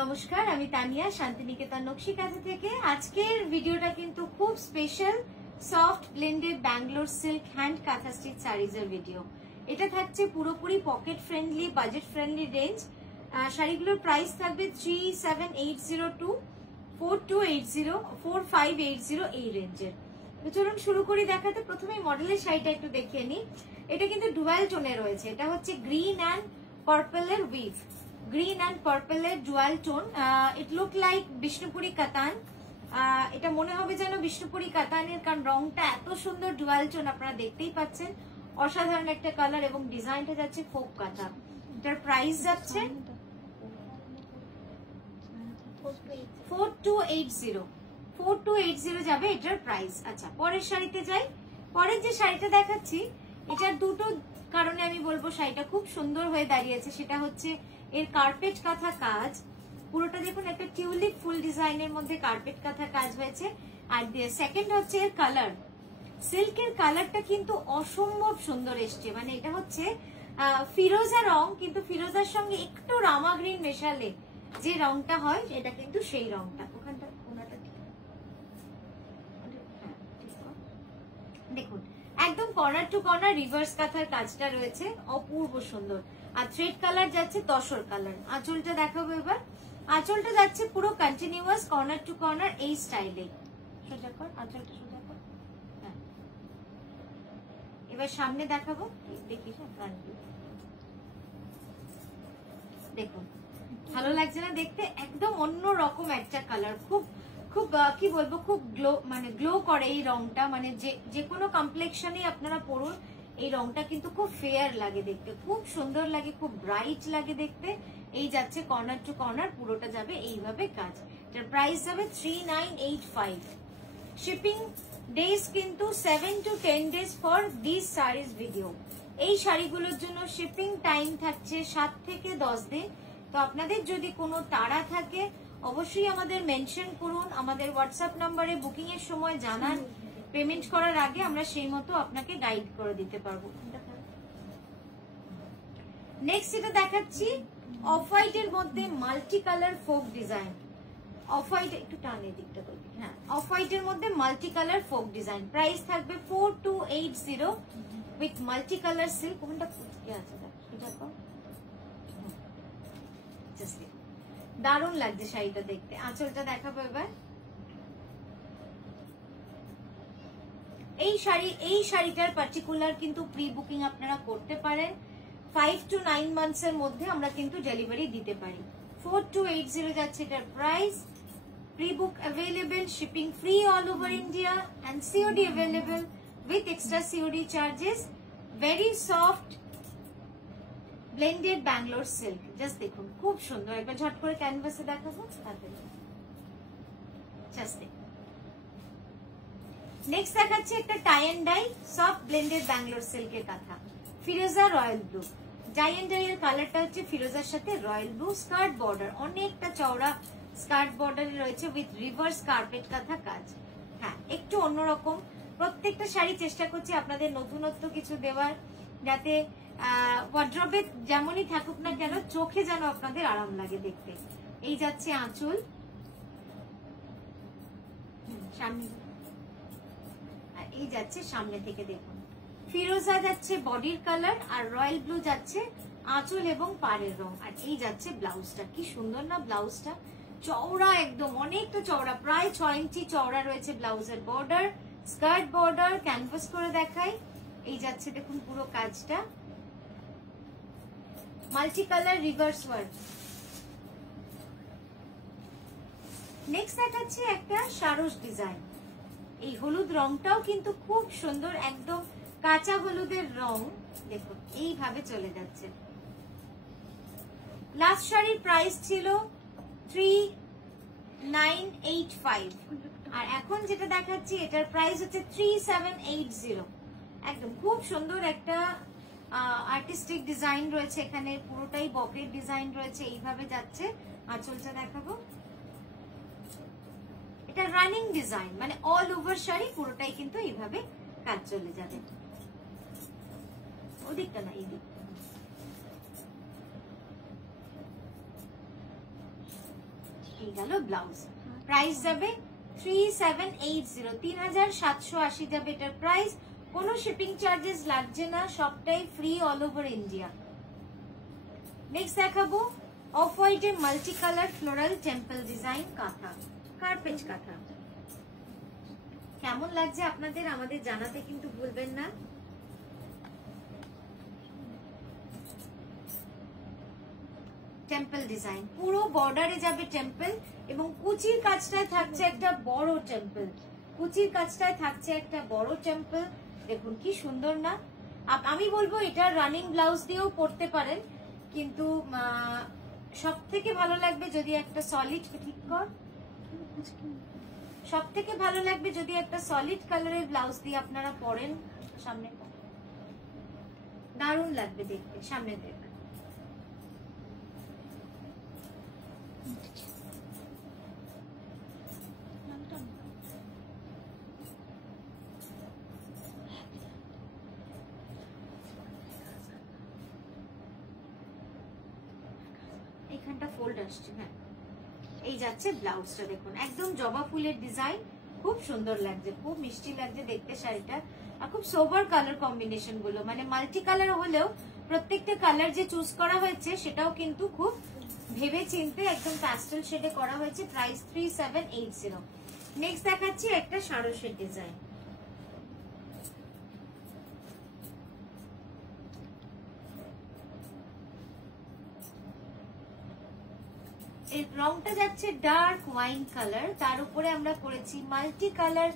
নমস্কার, আমি তানিয়া শান্তিনিকেতন নকশি কাঁথা থেকে। আজকের ভিডিওটা কিন্তু খুব special soft blended Bangalore silk hand kantha stitch শাড়িজের ভিডিও। এটা থাকছে পুরোপুরি pocket friendly, budget friendly range. শাড়িগুলোর প্রাইস থাকবে 3780 to 4280, 4580 এই রেঞ্জের। তো চলুন শুরু করি দেখাতে। প্রথমে মডেলের শাড়িটা একটু দেখিয়ে নিই। এটা কিন্তু ডুয়াল টোনে রয়েছে। এটা হচ্ছে গ্রিন অ্যান্ড পার্পলের উইভ, গ্রিন অ্যান্ড পার্পলের dual tone. It look like Bishnupuri katan. এটা মনে হবে যেন বিষ্ণুপুরি কাতানের, কারণ রংটা এত সুন্দর ডুয়াল টোন, আপনারা দেখতেই পাচ্ছেন। অসাধারণ একটা কালার এবং ডিজাইনটা যাচ্ছে ফোক কাঁথা। এটার প্রাইস যাচ্ছে 4280 যাবে এটার প্রাইস। আচ্ছা, পরের শাড়িতে যাই। পরের যে শাড়িটা দেখাচ্ছি, এটার দুটো কারণে আমি বলবো শাড়িটা খুব সুন্দর হয়ে দাঁড়িয়েছে। সেটা হচ্ছে এর কার্পেট কাঁথা কাজ, পুরোটা দেখুন একটা টিউলিপ ফুল ডিজাইনের মধ্যে কার্পেট কাঁথা কাজ হয়েছে। আর সেকেন্ড হচ্ছে এর কালার, সিল্কের কালারটা কিন্তু অসম্ভব সুন্দর এসছে। মানে এটা হচ্ছে ফিরোজা রং, কিন্তু ফিরোজার সঙ্গে একটু রামা গ্রিন মেশালে যে রংটা হয় এটা কিন্তু সেই রংটা। ওখানটা দেখুন একদম কর্নার টু কর্নার রিভার্স কাঁথার কাজটা রয়েছে, অপূর্ব সুন্দর। আর থ্রেড কালার যাচ্ছে তসর কালার। আঁচলটা দেখাবো এবার। আঁচলটা যাচ্ছে পুরো কন্টিনিউয়াস কর্নার টু কর্নার এই স্টাইলে। সোজা কর আঁচলটা, সোজা কর। হ্যাঁ, এবার সামনে দেখাবো, দেখিস ফ্রন্ট ভিউ। দেখুন ভালো লাগছে না দেখতে? একদম অন্য রকম একটা কালার, খুব খুব কি বলবো, খুব গ্লো, মানে গ্লো করে এই রংটা। মানে যে কোনো কমপ্লেক্সনে আপনারা পরুন, এই রংটা কিন্তু খুব ফেয়ার লাগে দেখতে, খুব সুন্দর লাগে, খুব ব্রাইট লাগে দেখতে। এই যাচ্ছে কর্নার টু কর্নার, পুরোটা যাবে এইভাবে কাজ। এটার প্রাইস যাবে 3985। শিপিং ডেজ কিন্তু 7 to 10 days for this saris video. এই শাড়িগুলোর জন্য শিপিং টাইম থাকছে 7 থেকে 10 দিন। তো আপনাদের যদি কোনো তাড়া থাকে অবশ্যই আমাদের মেনশন করুন, আমাদের হোয়াটসঅ্যাপ নাম্বারে বুকিং এর সময় জানান। পেমেন্ট করার আগে আমরা সেই মতো আপনাকে গাইড করে দিতে পারবো। নেক্সট এটা দেখাচ্ছি অফ হোয়াইট এর মধ্যে multi colour folk design. Off white একটু টানে দিকটা করবি। হ্যাঁ, অফ হোয়াইট এর মধ্যে multi colour folk design. Price থাকবে 4280 উইথ মাল্টি কালার সিল্ক। কোনটা কি আছে এটা কর। জাস্ট দারুণ লাগছে শাড়িটা দেখতে। আঁচলটা দেখাবো এবার। এই শাড়িটার পার্টিকুলার কিন্তু প্রি বুকিং আপনারা করতে পারেন। 5 to 9 months এর মধ্যে আমরা কিন্তু ডেলিভারি দিতে পারি। 4280 যাচ্ছে এটার price. Pre book available, shipping free all over India and COD available with extra COD charges. Very soft blended Bangalore silk. Just দেখুন খুব সুন্দর। একবার ঝট করে ক্যানভাসে দেখাবো। জাস্ট দেখুন। নেক্সট দেখাচ্ছি একটা tie and dye soft blended Bangalore সিল্কের কাঁথা, ফিরোজা royal blue. Tie and dye এর কালারটা হচ্ছে ফিরোজার সাথে রয়্যাল ব্লু। স্কার্ট বর্ডার, অনেকটা চওড়া স্কার্ট বর্ডার রয়েছে উইথ রিভার্স কার্পেট কাঁথা কাজ। হ্যাঁ, একটু অন্যরকম। প্রত্যেকটা শাড়ি চেষ্টা করছি আপনাদের নতুনত্ব কিছু দেওয়ার, যাতে ওয়ার্ড্রবে যেমনই থাকুক না কেন চোখে যেন আপনাদের আরাম লাগে দেখতে। এই যাচ্ছে আঁচল, সামনে এই যাচ্ছে সামনে থেকে দেখুন। ফিরোজা যাচ্ছে বডির কালার, আর রয়্যাল ব্লু যাচ্ছে আঁচল এবং পাড়ের রং। আর এই যাচ্ছে ব্লাউজটা, কি সুন্দর না ব্লাউজটা, চওড়া একদম, অনেকটা চওড়া, প্রায় 6 ইঞ্চি চওড়া রয়েছে ব্লাউজের বর্ডার। স্কার্ট বর্ডার ক্যানভাস করে দেখাই। এই যাচ্ছে দেখুন পুরো কাজটা, multi colour reverse work. Next দেখাচ্ছি একটা সারস ডিজাইন। এই হলুদ রংটাও কিন্তু খুব সুন্দর, একদম কাঁচা হলুদের রং। দেখুন এইভাবে চলে যাচ্ছে। লাস্ট শাড়ির প্রাইস ছিল 3985, আর এখন যেটা দেখাচ্ছি এটার প্রাইস হচ্ছে 3780। একদম খুব সুন্দর একটা আর্টিস্টিক ডিজাইন রয়েছে এখানে, পুরোটাই বকেট ডিজাইন রয়েছে। এইভাবে যাচ্ছে। আঁচলটা দেখাবো। এটা রানিং ডিজাইন, মানে অল ওভার শাড়ি পুরোটাই কিন্তু এইভাবে কাজ চলে যাবে। ওদিকটা না, এই দিক। এই গেল ব্লাউজ। প্রাইস যাবে 3780, 3780 যাবে এটার প্রাইস। কোনো শিপিং চার্জেস লাগছে না, সবটাই free all over India. Next দেখাবো অফ হোয়াইটে multi colour floral temple design kantha, carpet kantha. কেমন লাগছে আপনাদের আমাদের জানাতে কিন্তু ভুলবেন না। টেম্পল ডিজাইন, পুরো বর্ডারে যাবে টেম্পল এবং কুচির কাজটায় থাকছে একটা বড় টেম্পল, কুচির কাজটায় থাকছে একটা বড় টেম্পল। দেখুন কি সুন্দর না। আমি বলবো এটা রানিং ব্লাউজ দিয়েও পরতে পারেন, কিন্তু সব থেকে ভালো লাগবে যদি একটা সলিড, ঠিক কর, সব থেকে ভালো লাগবে যদি একটা সলিড কালারের ব্লাউজ দিয়ে আপনারা পরেন। সামনে দারুণ লাগবে দেখতে, সামনে দেখবেন। এখানটা ফোল্ড আসছে। হ্যাঁ, এই যাচ্ছে ব্লাউজটা, দেখুন একদম জবা ফুলের ডিজাইন, খুব সুন্দর লাগছে, খুব মিষ্টি লাগছে দেখতে শাড়িটা। আর খুব সোবার কালার কম্বিনেশন গুলো, মানে মাল্টি কালার হলেও প্রত্যেকটা কালার যে চুজ করা হয়েছে সেটাও কিন্তু খুব ভেবে চিনতে একদম প্যাস্টেল শেডে করা হয়েছে। প্রাইস 3780। নেক্সট দেখাচ্ছি একটা সারসের ডিজাইন। এর রংটা যাচ্ছে ডার্ক ওয়াইন কালার, তার উপরে আমরা করেছি মাল্টি কালার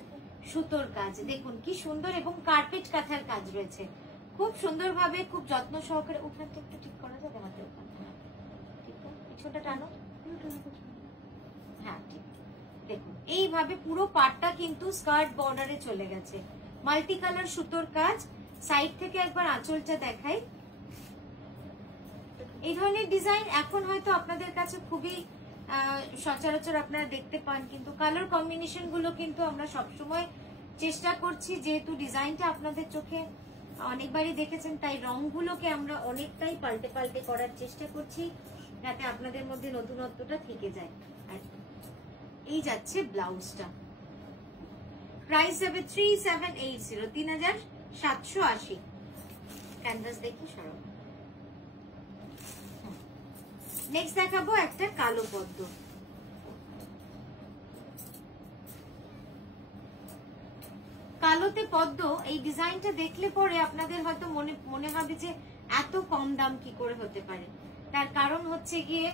সুতোর কাজ। দেখুন কি সুন্দর, এবং কার্পেট কাঁথার কাজ রয়েছে খুব সুন্দরভাবে, খুব যত্ন সহকারে। ওখানটা একটু ঠিক করা যাবে আমাদের, ঠিক আছে, পিছনটা টানো। হ্যাঁ ঠিক। দেখুন এইভাবে পুরো পাটটা কিন্তু স্কার্ট বর্ডারে চলে গেছে, মাল্টি কালার সুতোর কাজ। সাইড থেকে একবার আঁচলটা দেখাই। এই ধরনের ডিজাইন এখন হয়তো আপনাদের কাছে খুবই সচরাচর আপনারা দেখতে পান, কিন্তু কালার কম্বিনেশন গুলো কিন্তু আমরা সবসময় চেষ্টা করছি, যেহেতু ডিজাইনটা আপনাদের চোখে অনেকবারই দেখেছেন, তাই রংগুলোকে আমরা অনেকটাই পাল্টে পাল্টে করার চেষ্টা করছি, যাতে আপনাদের মধ্যে নতুনত্বটা থেকে যায়। আর এই যাচ্ছে ব্লাউজটা, প্রাইস যাবে 3780, 3780। ক্যানভাস দেখি সরব। নেক্সট দেখাবো একটা কালো পদ্ম। কালোতে পদ্ম, এই ডিজাইনটা দেখলে পরে আপনাদের হয়তো মনে হবে যে এত কম দাম কি করে হতে পারে। তার কারণ হচ্ছে গিয়ে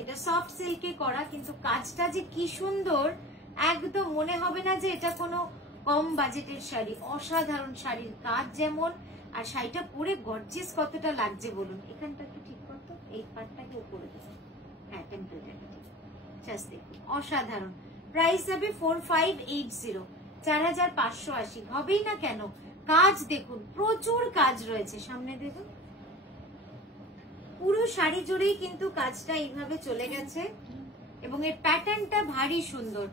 এটা সফট সিল্কে করা, কিন্তু কাজটা যে কি সুন্দর, একদম মনে হবে না যে এটা কোনো কম বাজেটের শাড়ি। অসাধারণ শাড়ির কাজ যেমন, আর শাড়িটা পরে গর্জিয়াস কতটা লাগছে বলুন। এখানটা একটু ঠিক করতো, এই পার্টটাকে উপরে দেবো। হ্যাঁ, টেম্পলটাকে ঠিক, জাস্ট দেখুন অসাধারণ। প্রাইস যাবে 4580, 4580 হবেই না কেন। কাজ দেখুন, প্রচুর কাজ রয়েছে, সামনে দেখুন পুরো শাড়ি জুড়েই কিন্তু কাজটা এইভাবে চলে গেছে, এবং এর প্যাটার্নটা ভারী সুন্দর।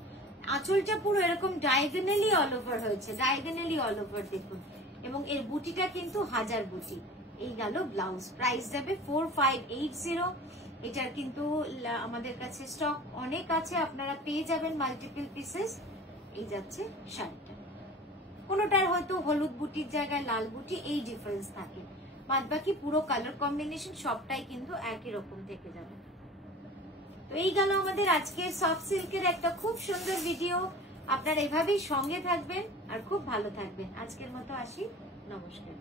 আঁচলটা পুরো এরকম ডায়াগোনালি অল ওভার হয়েছে, ডায়াগোনালি অল ওভার দেখুন, এবং এর বুটিটা কিন্তু হাজার বুটি। এই গেল ব্লাউজ। প্রাইস যাবে 4580। এটার কিন্তু আমাদের কাছে স্টক অনেক আছে, আপনারা পেয়ে যাবেন মাল্টিপল পিসেস। এই যাচ্ছে শাড়িটা, কোনোটার হয়তো হলুদ বুটির জায়গায় লাল বুটি, এই ডিফারেন্স থাকে, বাদ বাকি পুরো কালার কম্বিনেশন সবটাই কিন্তু একই রকম থেকে যাবে। তো এই গেল আমাদের আজকে সফট সিল্কের একটা খুব সুন্দর ভিডিও। আপনারা এভাবেই সঙ্গে থাকবেন আর খুব ভালো থাকবেন। আজকের মতো আসি, নমস্কার।